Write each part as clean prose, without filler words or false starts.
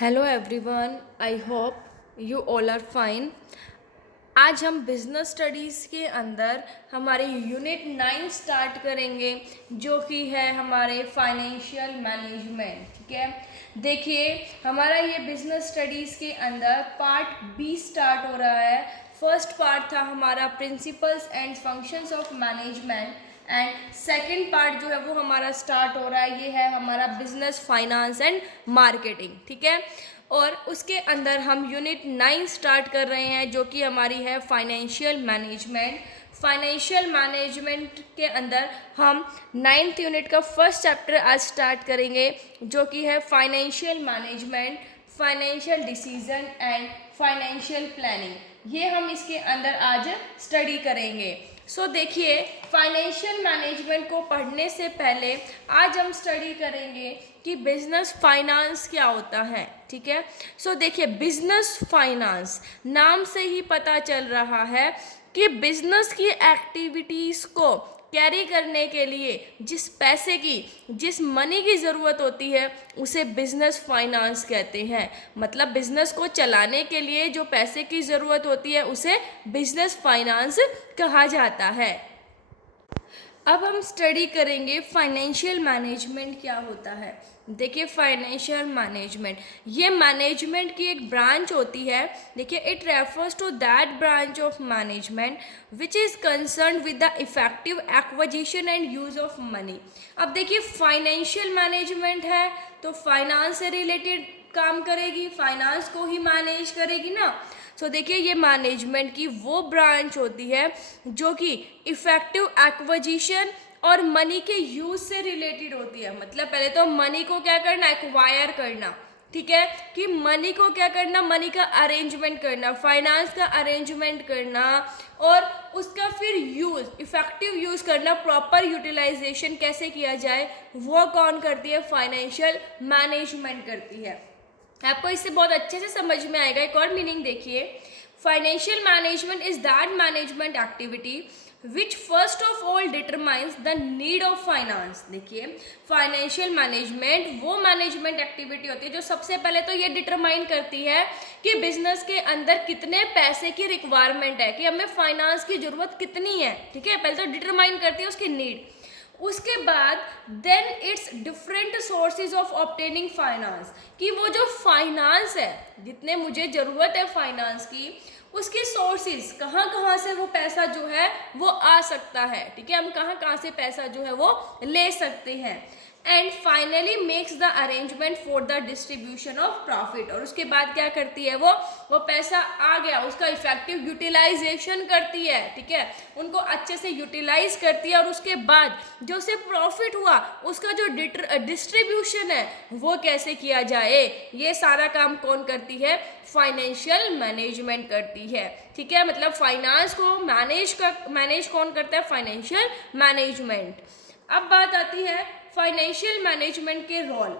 Hello everyone, I hope you all are fine. आज हम business studies के अंदर हमारे यूनिट 9 स्टार्ट करेंगे, जो कि है हमारे फाइनेंशियल मैनेजमेंट। ठीक है, देखिए हमारा ये बिजनेस स्टडीज़ के अंदर पार्ट बी स्टार्ट हो रहा है। फर्स्ट पार्ट था हमारा principles and functions of management, and second part जो है वो हमारा स्टार्ट हो रहा है, ये है हमारा बिजनेस फाइनेंस एंड मार्केटिंग। ठीक है, और उसके अंदर हम यूनिट 9 स्टार्ट कर रहे हैं, जो कि हमारी है फाइनेंशियल मैनेजमेंट। फाइनेंशियल मैनेजमेंट के अंदर हम 9th यूनिट का फर्स्ट चैप्टर आज स्टार्ट करेंगे, जो कि है financial management, financial decision and financial planning. ये हम इसके अंदर आज स्टडी करेंगे। देखिए, फाइनेंशियल मैनेजमेंट को पढ़ने से पहले आज हम स्टडी करेंगे कि बिजनेस फाइनेंस क्या होता है। ठीक है, देखिए बिजनेस फाइनेंस नाम से ही पता चल रहा है कि बिजनेस की एक्टिविटीज़ को कैरी करने के लिए जिस मनी की ज़रूरत होती है उसे बिजनेस फाइनेंस कहते हैं। मतलब बिजनेस को चलाने के लिए जो पैसे की ज़रूरत होती है उसे बिजनेस फाइनेंस कहा जाता है। अब हम स्टडी करेंगे फाइनेंशियल मैनेजमेंट क्या होता है। देखिए, फाइनेंशियल मैनेजमेंट ये मैनेजमेंट की एक ब्रांच होती है। देखिए, it refers to that branch of management which is concern with the effective acquisition and use of money. अब देखिए, फाइनेंशियल मैनेजमेंट है तो फाइनेंस से रिलेटेड काम करेगी, फाइनेंस को ही मैनेज करेगी ना। देखिए, ये मैनेजमेंट की वो ब्रांच होती है जो कि इफेक्टिव एक्विजिशन और मनी के यूज से रिलेटेड होती है। मतलब पहले तो मनी को क्या करना, एक्वायर करना। ठीक है, कि मनी को क्या करना, मनी का अरेंजमेंट करना, फाइनेंस का अरेंजमेंट करना, और उसका फिर यूज, इफेक्टिव यूज करना, प्रॉपर यूटिलाइजेशन कैसे किया जाए, वो कौन करती है, फाइनेंशियल मैनेजमेंट करती है। आपको इससे बहुत अच्छे से समझ में आएगा। एक और मीनिंग देखिए, financial management is that management activity which first of all determines the need of finance. देखिए, फाइनेंशियल मैनेजमेंट वो मैनेजमेंट एक्टिविटी होती है जो सबसे पहले तो ये डिटरमाइन करती है कि बिजनेस के अंदर कितने पैसे की रिक्वायरमेंट है, कि हमें फाइनेंस की जरूरत कितनी है। ठीक है, पहले तो डिटरमाइन करती है उसकी नीड। उसके बाद then it's different sources of obtaining finance, कि वो जो फाइनेंस है, जितने मुझे ज़रूरत है फाइनेंस की, उसके सोर्सेज कहाँ कहाँ से वो पैसा जो है वो आ सकता है। ठीक है, हम कहाँ कहाँ से पैसा जो है वो ले सकते हैं। And finally makes the arrangement for the distribution of profit. और उसके बाद क्या करती है, वो पैसा आ गया उसका इफेक्टिव यूटिलाइजेशन करती है। ठीक है, उनको अच्छे से यूटिलाइज करती है, और उसके बाद जो उसे प्रॉफिट हुआ उसका जो डिस्ट्रीब्यूशन है वो कैसे किया जाए, ये सारा काम कौन करती है, फाइनेंशियल मैनेजमेंट करती है। ठीक है, मतलब फाइनेंस को मैनेज कौन करता है, फाइनेंशियल मैनेजमेंट। अब बात आती है फाइनेंशियल मैनेजमेंट के रोल,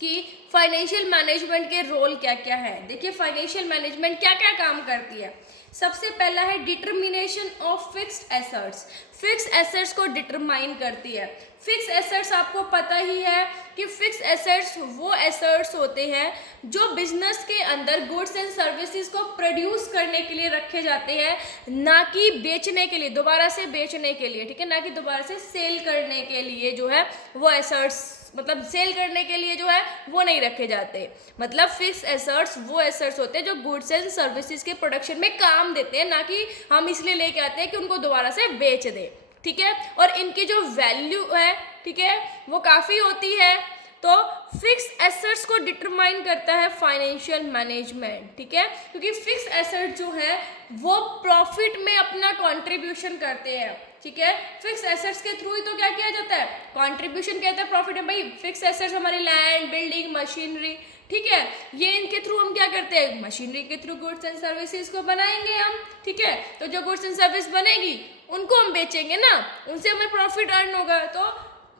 कि फाइनेंशियल मैनेजमेंट के रोल क्या क्या है। देखिए, फाइनेंशियल मैनेजमेंट क्या क्या काम करती है। सबसे पहला है determination of fixed assets. Fixed assets को डिटरमाइन करती है। फिक्स्ड एसेट्स आपको पता ही है कि फिक्स्ड एसेट्स वो एसेट्स होते हैं जो बिजनेस के अंदर गुड्स एंड सर्विसेज को प्रोड्यूस करने के लिए रखे जाते हैं, ना कि बेचने के लिए, दोबारा से बेचने के लिए। ठीक है, ना कि दोबारा से सेल करने के लिए जो है वो एसेट्स, मतलब सेल करने के लिए जो है वो नहीं रखे जाते। मतलब फिक्स एसेट्स वो एसेट्स होते हैं जो गुड्स एंड सर्विसेज के प्रोडक्शन में काम देते हैं, ना कि हम इसलिए लेके आते हैं कि उनको दोबारा से बेच दें। ठीक है, और इनकी जो वैल्यू है, ठीक है, वो काफ़ी होती है। तो फिक्स एसेट्स को डिटरमाइन करता है फाइनेंशियल मैनेजमेंट। ठीक है, क्योंकि फिक्स एसेट जो है वो प्रॉफिट में अपना कंट्रीब्यूशन करते हैं। ठीक है, फिक्स एसेट्स के थ्रू ही तो क्या किया जाता है, कंट्रीब्यूशन किया जाता है प्रॉफिट में। भाई फिक्स एसेट्स हमारी लैंड, बिल्डिंग, मशीनरी, ठीक है, ये इनके थ्रू हम क्या करते हैं, मशीनरी के थ्रू गुड्स एंड सर्विसेज को बनाएंगे हम। ठीक है, तो जो गुड्स एंड सर्विस बनेगी उनको हम बेचेंगे ना, उनसे हमें प्रॉफिट अर्न होगा। तो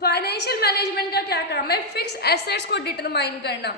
फाइनेंशियल मैनेजमेंट का क्या काम है, फिक्स एसेट्स को डिटरमाइन करना।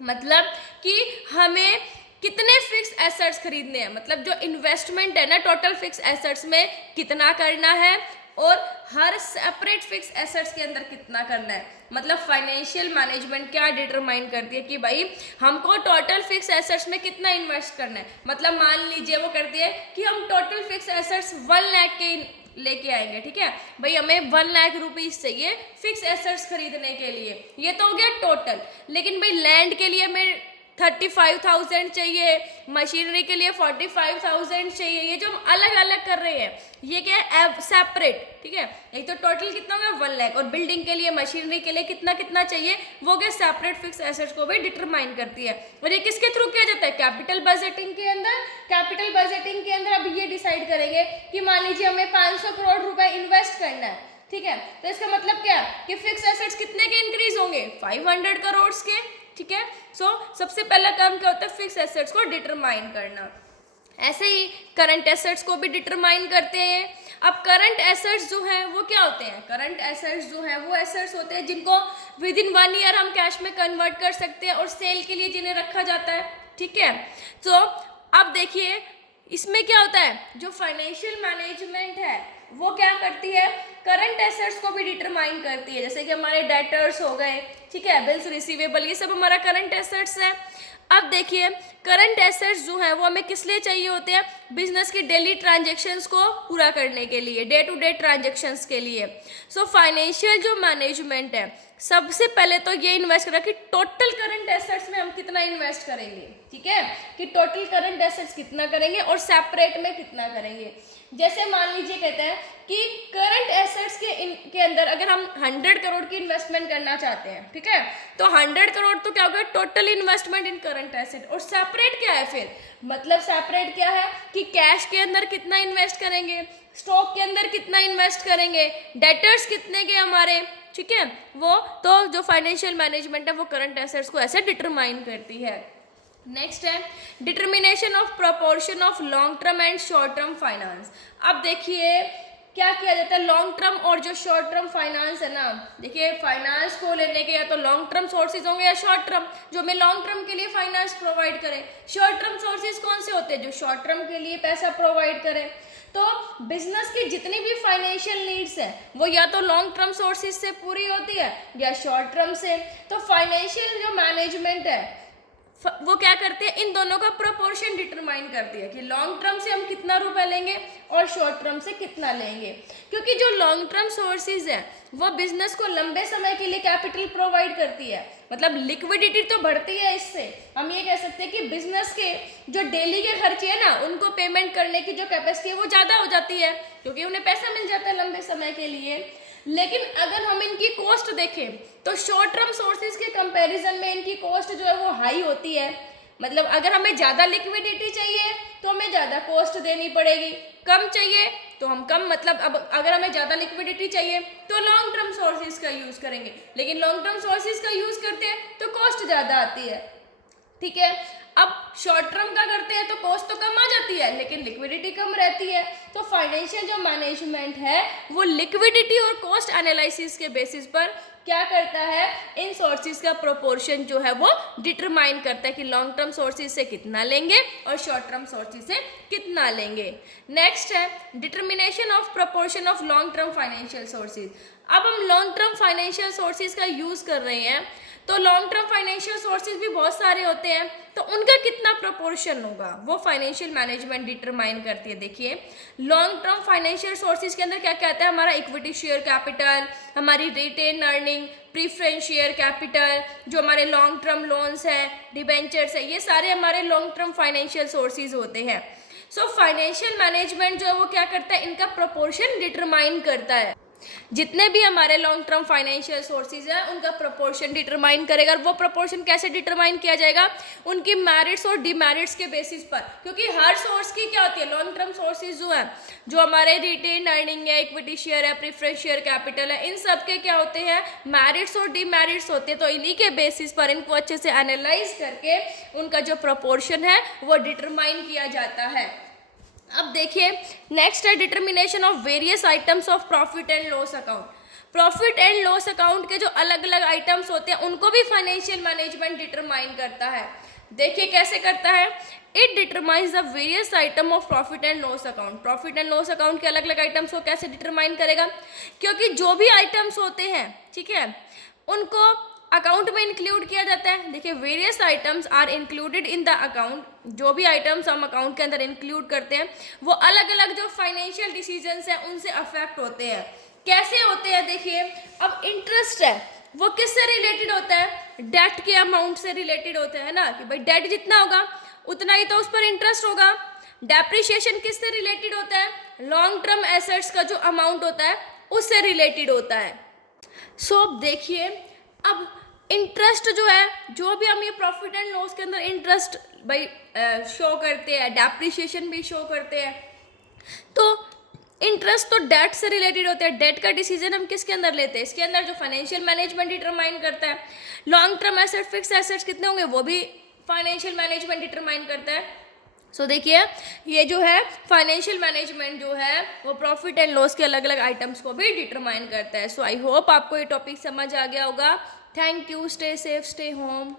मतलब कि हमें कितने फिक्स एसेट्स खरीदने हैं, मतलब जो इन्वेस्टमेंट है ना टोटल फिक्स एसेट्स में कितना करना है, और हर सेपरेट फिक्स एसेट्स के अंदर कितना करना है। मतलब फाइनेंशियल मैनेजमेंट क्या डिटरमाइन करती है कि भाई हमको टोटल फिक्स एसेट्स में कितना इन्वेस्ट करना है। मतलब मान लीजिए वो करती है कि हम टोटल फिक्स एसेट्स 1 लाख के लेके आएंगे, ठीक है भाई, हमें 1 लाख रुपीज चाहिए फिक्स एसेट्स खरीदने के लिए, ये तो हो गया टोटल। लेकिन भाई लैंड के लिए हमें 35,000 चाहिए, मशीनरी के लिए 45,000 चाहिए, ये जो हम अलग अलग कर रहे हैं ये क्या है सेपरेट, ठीक है। एक तो टोटल कितना होगा 1 लाख, और बिल्डिंग के लिए मशीनरी के लिए कितना कितना चाहिए वो क्या सेपरेट फिक्स एसेट्स को भी डिटरमाइन करती है। और ये किसके थ्रू किया जाता है, कैपिटल बजटिंग के अंदर। कैपिटल बजटिंग के अंदर अब ये डिसाइड करेंगे कि मान लीजिए हमें 500 करोड़ रुपए इन्वेस्ट करना है, ठीक है, तो इसका मतलब क्या कि फिक्स एसेट्स कितने के इंक्रीज होंगे 500 करोड़ के, ठीक है। सबसे पहला काम क्या होता है फिक्स एसेट्स को डिटरमाइन करना। ऐसे ही करंट एसेट्स को भी डिटरमाइन करते हैं। अब करंट एसेट्स जो हैं वो क्या होते हैं, करंट एसेट्स जो हैं वो एसेट्स होते हैं जिनको विद इन 1 ईयर हम कैश में कन्वर्ट कर सकते हैं और सेल के लिए जिन्हें रखा जाता है, ठीक है। तो अब देखिए इसमें क्या होता है, जो फाइनेंशियल मैनेजमेंट है वो क्या करती है, करंट एसेट्स को भी डिटरमाइन करती है। जैसे कि हमारे डेटर्स हो गए, ठीक है, बिल्स रिसीवेबल, ये सब हमारा करंट एसेट्स है। अब देखिए करंट एसेट्स जो हैं वो हमें किस लिए चाहिए होते हैं, बिजनेस की डेली ट्रांजेक्शन्स को पूरा करने के लिए, डे टू डे ट्रांजेक्शन्स के लिए। फाइनेंशियल जो मैनेजमेंट है सबसे पहले तो ये इन्वेस्ट करा कि टोटल करंट एसेट्स में हम कितना इन्वेस्ट करेंगे, ठीक है, कि टोटल करंट एसेट्स कितना करेंगे और सेपरेट में कितना करेंगे। जैसे मान लीजिए कहते हैं कि करंट एसेट्स के अंदर अगर हम 100 करोड़ की इन्वेस्टमेंट करना चाहते हैं, ठीक है, तो 100 करोड़ तो क्या होगा टोटल इन्वेस्टमेंट इन करंट एसेट। और सेपरेट क्या है फिर, मतलब सेपरेट क्या है कि कैश के अंदर कितना इन्वेस्ट करेंगे, स्टॉक के अंदर कितना इन्वेस्ट करेंगे, डेटर्स कितने के हमारे, ठीक है, वो तो जो फाइनेंशियल मैनेजमेंट है वो करंट एसेट्स को ऐसे डिटरमाइन करती है। नेक्स्ट है determination of proportion of long term and short term finance. अब देखिए क्या किया जाता है, लॉन्ग टर्म और जो शॉर्ट टर्म फाइनेंस है ना, देखिए फाइनेंस को लेने के या तो लॉन्ग टर्म सोर्सेज होंगे या शॉर्ट टर्म, जो हमें लॉन्ग टर्म के लिए फाइनेंस प्रोवाइड करें। शॉर्ट टर्म सोर्सेज कौन से होते हैं, जो शॉर्ट टर्म के लिए पैसा प्रोवाइड करें। तो बिजनेस की जितनी भी फाइनेंशियल नीड्स है वो या तो लॉन्ग टर्म सोर्सेज से पूरी होती है या शॉर्ट टर्म से। तो फाइनेंशियल जो मैनेजमेंट है वो क्या करते हैं, इन दोनों का प्रोपोर्शन डिटरमाइन करती है कि लॉन्ग टर्म से हम कितना रुपए लेंगे और शॉर्ट टर्म से कितना लेंगे। क्योंकि जो लॉन्ग टर्म सोर्सेज है वो बिजनेस को लंबे समय के लिए कैपिटल प्रोवाइड करती है, मतलब लिक्विडिटी तो बढ़ती है इससे। हम ये कह सकते हैं कि बिजनेस के जो डेली के खर्चे है ना उनको पेमेंट करने की जो कैपेसिटी है वो ज़्यादा हो जाती है क्योंकि उन्हें पैसा मिल जाता है लंबे समय के लिए। लेकिन अगर हम इनकी कॉस्ट देखें तो शॉर्ट टर्म सोर्सेज के कंपैरिजन में इनकी कॉस्ट जो है वो हाई होती है। मतलब अगर हमें ज़्यादा लिक्विडिटी चाहिए तो हमें ज़्यादा कॉस्ट देनी पड़ेगी, कम चाहिए तो हम कम, मतलब अब अगर हमें ज़्यादा लिक्विडिटी चाहिए तो लॉन्ग टर्म सोर्सेज का यूज़ करेंगे, लेकिन लॉन्ग टर्म सोर्सेज का यूज़ करते हैं तो कॉस्ट ज़्यादा आती है, ठीक है। अब शॉर्ट टर्म का करते हैं तो कॉस्ट तो कम आ जाती है लेकिन लिक्विडिटी कम रहती है। तो फाइनेंशियल जो मैनेजमेंट है वो लिक्विडिटी और कॉस्ट एनालिसिस के बेसिस पर क्या करता है, इन सोर्सेज का प्रोपोर्शन जो है वो डिटरमाइन करता है कि लॉन्ग टर्म सोर्सेज से कितना लेंगे और शॉर्ट टर्म सोर्सेज से कितना लेंगे। नेक्स्ट है determination of proportion of long term financial sources. अब हम लॉन्ग टर्म फाइनेंशियल सोर्सेज का यूज़ कर रहे हैं तो लॉन्ग टर्म फाइनेंशियल सोर्सेज भी बहुत सारे होते हैं, तो उनका कितना प्रोपोर्शन होगा वो फाइनेंशियल मैनेजमेंट डिटरमाइन करती है। देखिए लॉन्ग टर्म फाइनेंशियल सोर्सेज के अंदर क्या क्या आता है, हमारा इक्विटी शेयर कैपिटल, हमारी retain earning, preference share capital, जो हमारे लॉन्ग टर्म लोन्स हैं, डिबेंचर्स है, ये सारे हमारे लॉन्ग टर्म फाइनेंशियल सोर्सेज होते हैं। फाइनेंशियल मैनेजमेंट जो है वो क्या करता है, इनका प्रोपोर्शन डिटरमाइन करता है। जितने भी हमारे लॉन्ग टर्म फाइनेंशियल सोर्सेज हैं उनका प्रोपोर्शन डिटरमाइन करेगा। और वो प्रोपोर्शन कैसे डिटरमाइन किया जाएगा, उनकी मेरिट्स और डिमेरिट्स के बेसिस पर, क्योंकि हर सोर्स की क्या होती है, लॉन्ग टर्म सोर्सेज जो हैं, जो हमारे रिटेन अर्निंग है, इक्विटी शेयर है, प्रीफरेंस शेयर कैपिटल है, इन सब के क्या होते हैं, मेरिट्स और डिमेरिट्स होते हैं। तो इन्हीं के बेसिस पर इनको अच्छे से एनालाइज करके उनका जो प्रोपोर्शन है वो डिटरमाइन किया जाता है। अब देखिए नेक्स्ट है determination of various items of profit and loss account. Profit and loss account के जो अलग अलग आइटम्स होते हैं उनको भी फाइनेंशियल मैनेजमेंट डिटरमाइन करता है। देखिए कैसे करता है, it determines the various item of profit and loss account. Profit and loss account के अलग अलग आइटम्स को कैसे डिटरमाइन करेगा, क्योंकि जो भी आइटम्स होते हैं, ठीक है, उनको अकाउंट में इंक्लूड किया जाता है। देखिए various items are included in the account, जो भी आइटम्स हम अकाउंट के अंदर इंक्लूड करते हैं वो अलग अलग जो फाइनेंशियल डिसीजंस हैं उनसे अफेक्ट होते हैं। कैसे होते हैं, देखिए अब इंटरेस्ट है वो किससे रिलेटेड होता है, डेट के अमाउंट से रिलेटेड होता है ना, कि भाई डेट जितना होगा उतना ही तो उस पर इंटरेस्ट होगा। डेप्रिसिएशन किससे रिलेटेड होता है, लॉन्ग टर्म एसेट्स का जो अमाउंट होता है उससे रिलेटेड होता है। सो अब देखिए, अब इंटरेस्ट जो है, जो भी हम ये प्रॉफिट एंड लॉस के अंदर इंटरेस्ट भाई शो करते हैं, डेप्रिसिएशन भी शो करते हैं, तो इंटरेस्ट तो डेट से रिलेटेड होता है। डेट का डिसीजन हम किसके अंदर लेते हैं, इसके अंदर जो फाइनेंशियल मैनेजमेंट डिटरमाइन करता है। Long term asset, fix assets कितने होंगे वो भी फाइनेंशियल मैनेजमेंट डिटरमाइन करता है। सो देखिए ये जो है फाइनेंशियल मैनेजमेंट जो है वो प्रॉफिट एंड लॉस के अलग अलग आइटम्स को भी डिटरमाइन करता है। सो आई होप आपको ये टॉपिक समझ आ गया होगा। Thank you, stay safe, stay home.